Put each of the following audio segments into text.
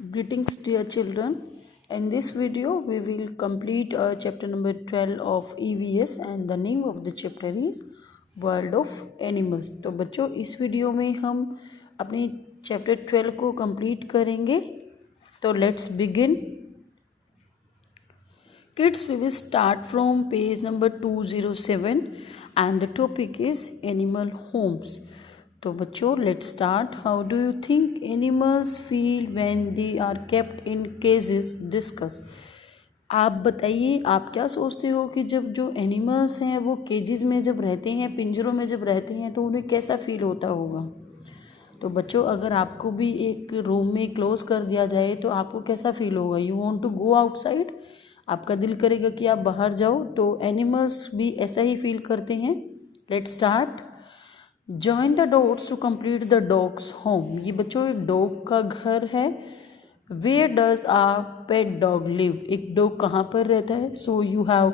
Greetings dear children. In this video we will complete chapter number 12 of EVS and the name of the chapter is World of Animals. तो बच्चों इस video में हम अपनी chapter 12 को complete करेंगे. तो let's begin. Kids, we will start from page number 207 and the topic is animal homes. तो बच्चों let's start. How do you think animals feel when they are kept in cages? Discuss. आप बताइए आप क्या सोचते हो कि जब जो एनिमल्स हैं वो केजेस में जब रहते हैं, पिंजरों में जब रहते हैं, तो उन्हें कैसा फील होता होगा? तो बच्चों अगर आपको भी एक रूम में क्लोज कर दिया जाए तो आपको कैसा फील होगा? You want to go outside, आपका दिल करेगा कि आप बाहर जाओ. तो एनिमल्स भी ऐसा ही फील करते हैं. Let's start. Join the dots to complete the dogs home. ये बच्चों एक डॉग का घर है. Where does a pet dog live? एक डॉग कहाँ पर रहता है? So you have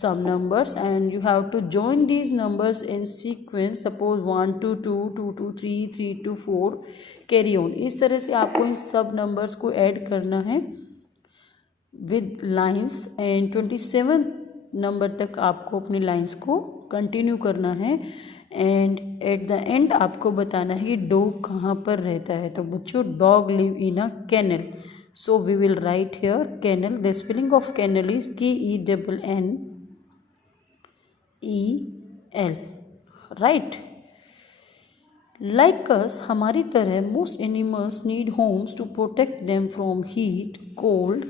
some numbers and you have to join these numbers in sequence. Suppose 1 to 2, 2 to 3, 3 to 4, carry on. इस तरह से आपको इन सब नंबर्स को ऐड करना है विद लाइन्स एंड 27 नंबर तक आपको अपनी लाइन्स को कंटिन्यू करना है. एंड एट द एंड आपको बताना है कि डॉग कहाँ पर रहता है. तो बच्चों dog live in a kennel. So we will write here kennel. The spelling of kennel is KENNEL. Right. Like us, हमारी तरह most animals need homes to protect them from heat, cold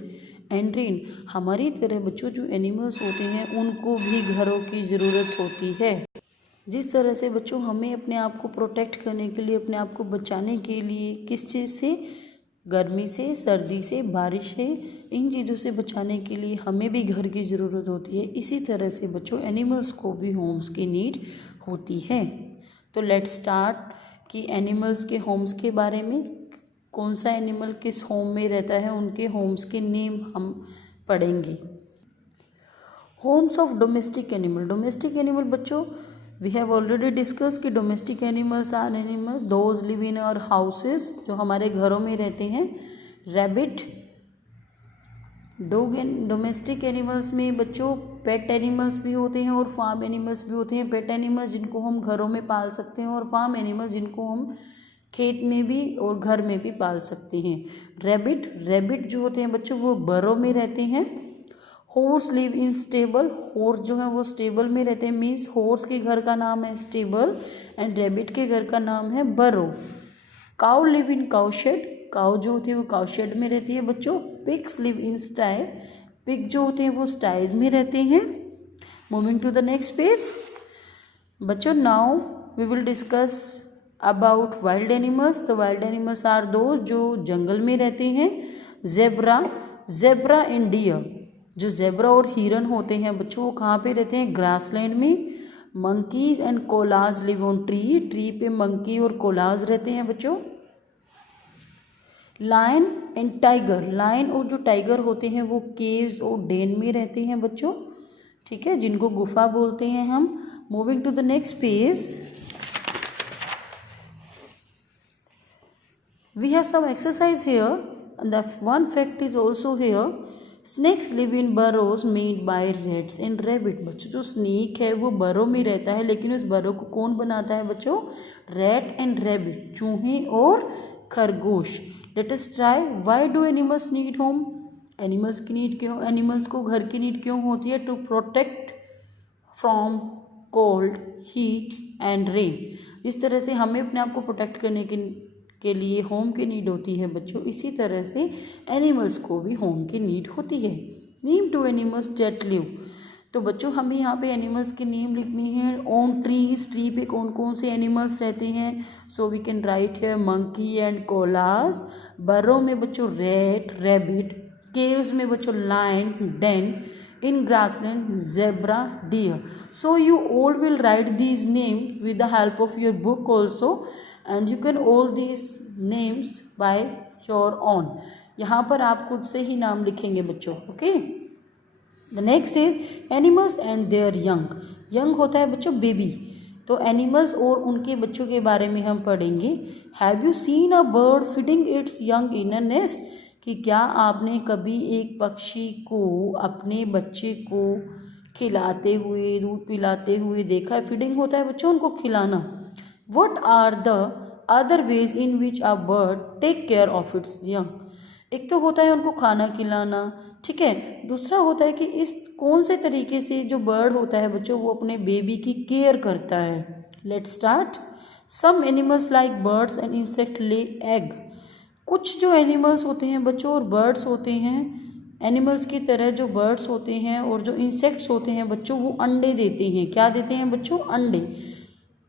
and rain. हमारी तरह बच्चों जो animals होते हैं उनको भी घरों की ज़रूरत होती है. जिस तरह से बच्चों हमें अपने आप को प्रोटेक्ट करने के लिए, अपने आप को बचाने के लिए किस चीज़ से? गर्मी से, सर्दी से, बारिश से, इन चीज़ों से बचाने के लिए हमें भी घर की ज़रूरत होती है. इसी तरह से बच्चों एनिमल्स को भी होम्स की नीड होती है. तो लेट्स स्टार्ट कि एनिमल्स के होम्स के बारे में. कौन सा एनिमल किस होम में रहता है, उनके होम्स के नेम हम पढ़ेंगे. Homes of domestic animal. Domestic animal बच्चों वी हैव ऑलरेडी डिस्कस कि domestic animals are animal those live in our houses, जो हमारे घरों में रहते हैं. Rabbit, dog. डोमेस्टिक एनिमल्स में बच्चों पेट एनिमल्स भी होते हैं और फार्म एनिमल्स भी होते हैं. पेट एनिमल्स जिनको हम घरों में पाल सकते हैं और फार्म एनिमल्स जिनको हम खेत में भी और घर में भी पाल सकते हैं. रैबिट जो होते हैं बच्चों वो बरों में रहते हैं. Horse live in stable. Horse जो है वो स्टेबल में रहते हैं. मीन्स हॉर्स के घर का नाम है स्टेबल एंड रैबिट के घर का नाम है बरो. Cow live in cow shade. Cow जो होती है वो काउ शेड में रहती है बच्चों. Pigs live in sty. Pig जो होते हैं वो स्टाइज में रहते हैं. Moving to the next page बच्चों. Now we will discuss about wild animals. तो वाइल्ड एनिमल्स आर दो जो जंगल में रहते हैं. Zebra and deer. जो जेब्रा और हिरन होते हैं बच्चों वो कहाँ पे रहते हैं? ग्रासलैंड में. Monkeys and collage live on tree. Tree पे मंकी और कोलाज रहते हैं बच्चों. Lion and tiger. लायन और जो टाइगर होते हैं वो केव्स और डेन में रहते हैं बच्चों. ठीक है, जिनको गुफा बोलते हैं हम. Moving to the next page we have some exercise here and the one fact is also here. Snakes live in burrows made by rats and rabbit. बच्चों जो स्नेक है वो बरो में रहता है, लेकिन उस बरो को कौन बनाता है बच्चों? रैट एंड रैबिट, चूहे और खरगोश. Let us try. Why do animals need home? Animals की नीड क्यों, एनिमल्स को घर की नीड क्यों होती है? To protect from cold, heat and rain. इस तरह से हमें अपने आप को प्रोटेक्ट करने के लिए होम की नीड होती है बच्चों. इसी तरह से एनिमल्स को भी होम की नीड होती है. Name two animals that live. तो बच्चों हमें यहाँ पे एनिमल्स के नेम लिखनी है. On trees. ट्री पे कौन कौन से एनिमल्स रहते हैं? So we can write here monkey and koalas. Burrow में बच्चों रैट, रैबिट. केव्स में बच्चों lion, den. in grassland zebra, deer. So you all will write these names with the help of your book also and you can all these names by your own. यहाँ पर आप खुद से ही नाम लिखेंगे बच्चों. Okay. The next is animals and their young. Young होता है बच्चों बेबी. तो एनिमल्स और उनके बच्चों के बारे में हम पढ़ेंगे. Have you seen a bird feeding it's young in a nest. कि क्या आपने कभी एक पक्षी को अपने बच्चे को खिलाते हुए, दूध पिलाते हुए देखा है? फीडिंग होता है बच्चों उनको खिलाना। What are the other ways in which a bird take care of its young? एक तो होता है उनको खाना खिलाना, ठीक है। दूसरा होता है कि इस कौन से तरीके से जो बर्ड होता है बच्चों वो अपने बेबी की केयर करता है। Let's start. Some animals like birds and insect lay egg. कुछ जो एनिमल्स होते हैं बच्चों और बर्ड्स होते हैं, एनिमल्स की तरह जो बर्ड्स होते हैं और जो इंसेक्ट्स होते हैं बच्चों वो अंडे देते हैं। क्या देते हैं बच्चों? अंडे।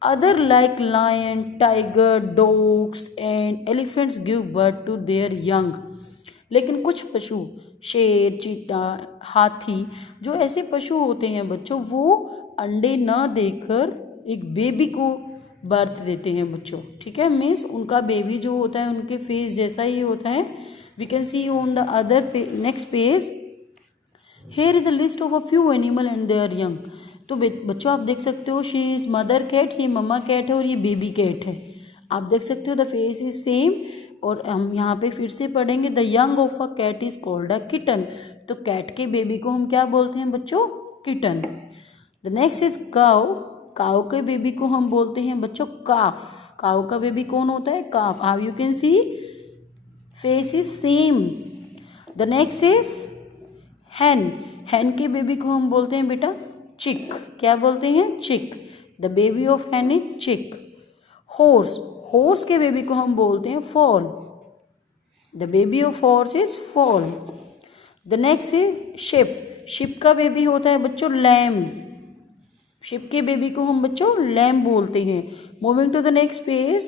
Other like lion, tiger, dogs and elephants give birth to their young. लेकिन कुछ पशु, शेर, चीता, हाथी, जो ऐसे पशु होते हैं बच्चों वो अंडे ना देकर एक बेबी को बर्थ देते हैं बच्चों, ठीक है। मीन्स उनका बेबी जो होता है उनके फेस जैसा ही होता है। We can see on the other next page. Here is a list of a few animal and their young. तो बच्चों आप देख सकते हो शी इज मदर कैट, ये मम्मा कैट है और ये बेबी कैट है। आप देख सकते हो द फेस इज सेम। और हम यहाँ पे फिर से पढ़ेंगे the young of a cat is called a kitten. तो कैट के बेबी को हम क्या बोलते हैं बच्चों? Kitten. The next is cow. Cow के बेबी को हम बोलते हैं बच्चों काफ। काउ का बेबी कौन होता है? Calf. How you can see face is same. The next is hen. Hen के बेबी को हम बोलते हैं बेटा चिक। क्या बोलते हैं? Chick. The baby of hen is chick. Horse. Horse के बेबी को हम बोलते हैं foal. The baby of horse is foal. The next is sheep. Sheep का बेबी होता है बच्चों लैम। शिप के बेबी को हम बच्चों लैम बोलते हैं। Moving to the next page.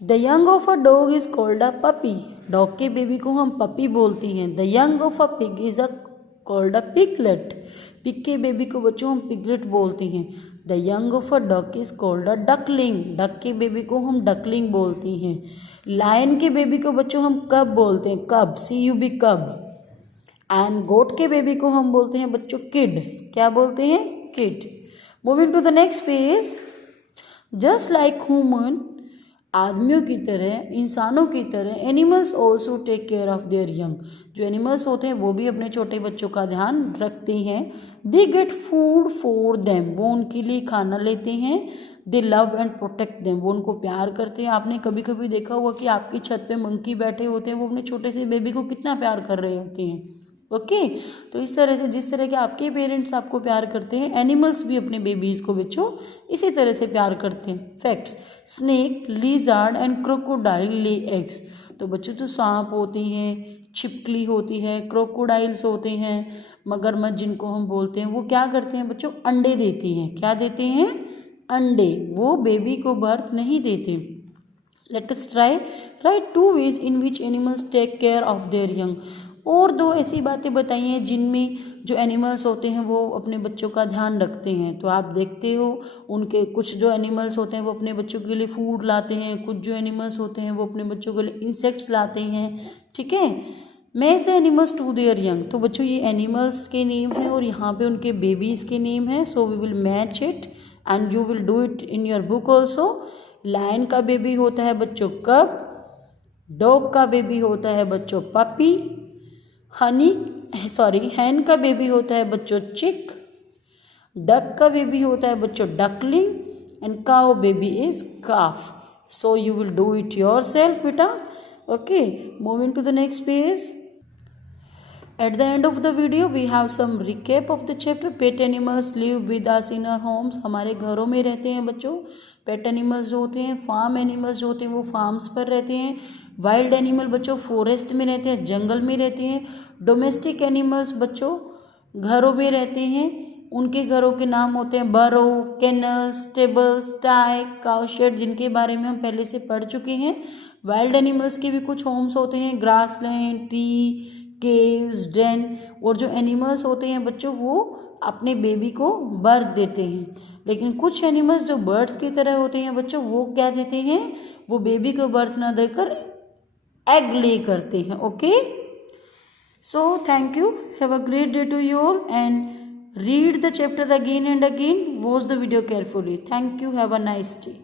The young of a dog is called a puppy. Dog के बेबी को हम पपी बोलते हैं। The young of a pig is called a piglet. Pig के बेबी को बच्चों हम पिगलेट बोलते हैं। The young of a duck is called a duckling. Duck के बेबी को हम डकलिंग बोलते हैं। लायन के बेबी को बच्चों हम कब बोलते हैं? कब, CUB कब। एंड गोट के बेबी को हम बोलते हैं बच्चों किड। क्या बोलते हैं? Kid. Moving to the next page. Just like human, आदमियों की तरह, इंसानों की तरह, animals also take care of their young. जो एनिमल्स होते हैं वो भी अपने छोटे बच्चों का ध्यान रखते हैं। They get food for them. वो उनके लिए खाना लेते हैं। दे लव एंड प्रोटेक्ट देम। वो उनको प्यार करते हैं। आपने कभी कभी देखा होगा कि आपकी छत पे मंकी बैठे होते हैं, वो अपने छोटे से बेबी को कितना प्यार कर रहे होते हैं। ओके तो इस तरह से जिस तरह के आपके पेरेंट्स आपको प्यार करते हैं, एनिमल्स भी अपने बेबीज़ को बच्चों इसी तरह से प्यार करते हैं। Facts. Snake, lizard and crocodile lay eggs. तो बच्चों जो सांप होती हैं, छिपकली होती है, क्रोकोडाइल्स होते हैं, मगरमच्छ जिनको हम बोलते हैं, वो क्या करते हैं बच्चों? अंडे देती हैं। क्या देते हैं? अंडे। वो बेबी को बर्थ नहीं देते। Late us try. Right 2 ways in which animals take care of their young। और 2 ऐसी बातें बताई हैं जिनमें जो एनिमल्स होते हैं वो अपने बच्चों का ध्यान रखते हैं। तो आप देखते हो उनके कुछ जो एनिमल्स होते हैं वो अपने बच्चों के लिए फूड लाते हैं, कुछ जो एनिमल्स होते हैं वो अपने बच्चों के लिए इंसेक्ट्स लाते हैं, ठीक है। Match the animals to their young. तो बच्चों ये एनिमल्स के नेम है और यहाँ पे उनके बेबीज़ के नेम है। So we will match it and you will do it in your book also. Lion का बेबी होता है बच्चों कब। डॉग का बेबी होता है बच्चों पपी। हैन का बेबी होता है बच्चों चिक। डक का बेबी होता है बच्चों duckling and cow baby is calf. So you will do it yourself बेटा। Okay moving to the next page. At the end of the video, we have some recap of the chapter. Pet animals live with us in our homes. हमारे घरों में रहते हैं बच्चों। Pet animals जो होते हैं, फार्म एनिमल्स जो होते हैं वो फार्म्स पर रहते हैं। वाइल्ड एनिमल बच्चों फॉरेस्ट में रहते हैं, जंगल में रहते हैं। डोमेस्टिक एनिमल्स बच्चों घरों में रहते हैं। उनके घरों के नाम होते हैं बरो, केनल, स्टेबल, स्टाई, काउशेड, जिनके बारे में हम पहले से पढ़ चुके हैं। वाइल्ड एनिमल्स के भी कुछ होम्स होते हैं, ग्रासलैंड, ट्री, केव्स, डेन। और जो एनिमल्स होते हैं बच्चों वो अपने बेबी को बर्थ देते हैं। लेकिन कुछ एनिमल्स जो बर्ड्स की तरह होते हैं बच्चों वो क्या देते हैं? वो बेबी को बर्थ ना देकर एग ले करते हैं। Okay so thank you, have a great day to you all and read the chapter again and again, watch the video carefully. Thank you, have a nice day.